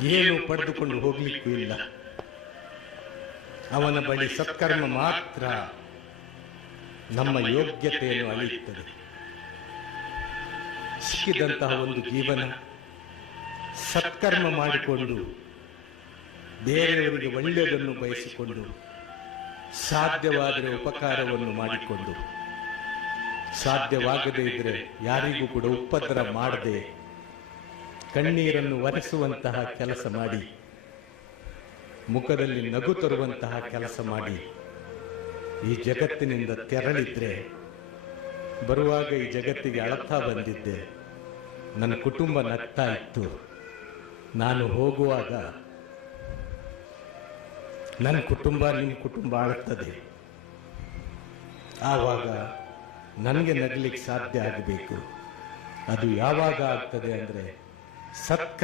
ಏನು ಪಡೆದುಕೊಂಡು ಹೋಗ್ಲಿಕ್ಕೂ ಇಲ್ಲ. ಅವನ ಬಳಿ ಸತ್ಕರ್ಮ ಮಾತ್ರ ನಮ್ಮ ಯೋಗ್ಯತೆಯನ್ನು ಅಳೆಯುತ್ತದೆ. ಸಿಕ್ಕಿದಂತಹ ಒಂದು ಜೀವನ ಸತ್ಕರ್ಮ ಮಾಡಿಕೊಂಡು ಬೇರೆಯವರಿಗೆ ಒಳ್ಳೆಯದನ್ನು ಬಯಸಿಕೊಂಡು ಸಾಧ್ಯವಾದರೆ ಉಪಕಾರವನ್ನು ಮಾಡಿಕೊಂಡು ಸಾಧ್ಯವಾಗದೇ ಇದ್ದರೆ ಯಾರಿಗೂ ಕೂಡ ಉಪದ್ರ ಮಾಡದೆ ಕಣ್ಣೀರನ್ನು ಒರೆಸುವಂತಹ ಕೆಲಸ ಮಾಡಿ ಮುಖದಲ್ಲಿ ನಗು ತರುವಂತಹ ಕೆಲಸ ಮಾಡಿ ಈ ಜಗತ್ತಿನಿಂದ ತೆರಳಿದ್ರೆ, ಬರುವಾಗ ಈ ಜಗತ್ತಿಗೆ ಅಳತಾ ಬಂದಿದ್ದೆ, ನನ್ನ ಕುಟುಂಬ ನಗ್ತಾ ಇತ್ತು, ನಾನು ಹೋಗುವಾಗ ನನ್ನ ಕುಟುಂಬ ನಿಮ್ಮ ಕುಟುಂಬ ಆಳುತ್ತದೆ, ಆವಾಗ ನನಗೆ ನಗಲಿಕ್ಕೆ ಸಾಧ್ಯ ಆಗಬೇಕು. ಅದು ಯಾವಾಗ ಆಗ್ತದೆ ಅಂದರೆ ಸತ್ಕ